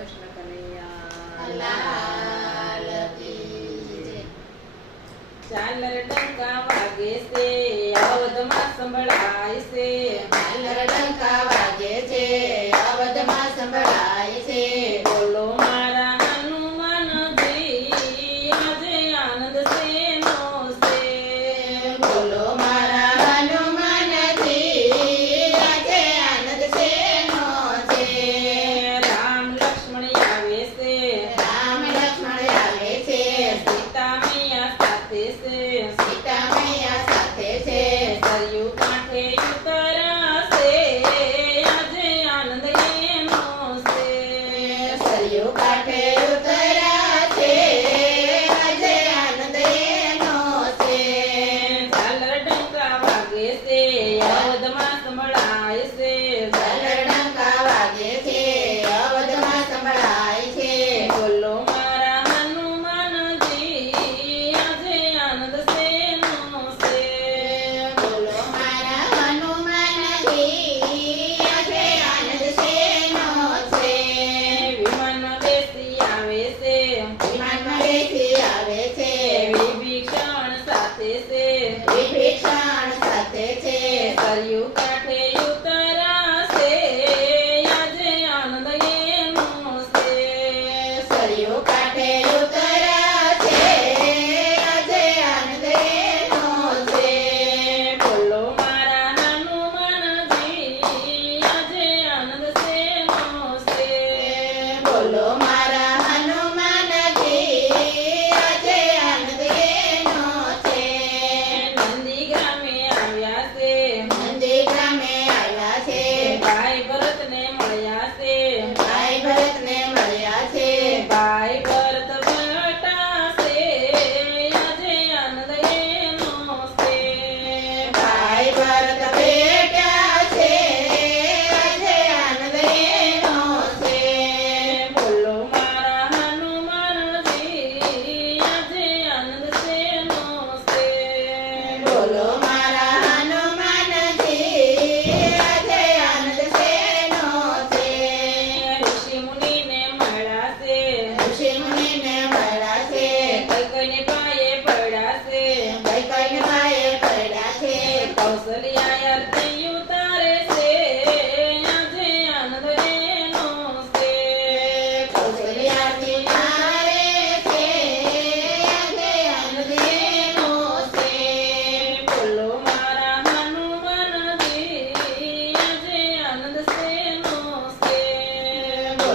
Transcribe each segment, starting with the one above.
કૃષ્ણ કનૈયા ચાલ ડંકા વાગે છે અવધમાં સંભળાય છે.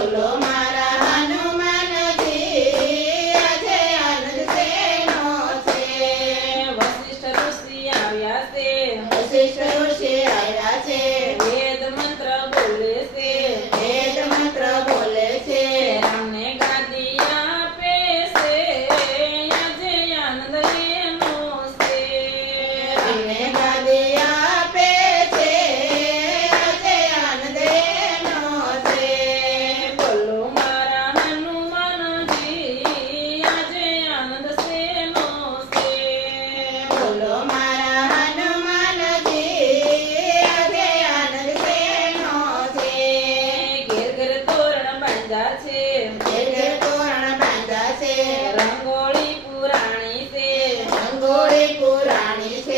சொல்லும் you.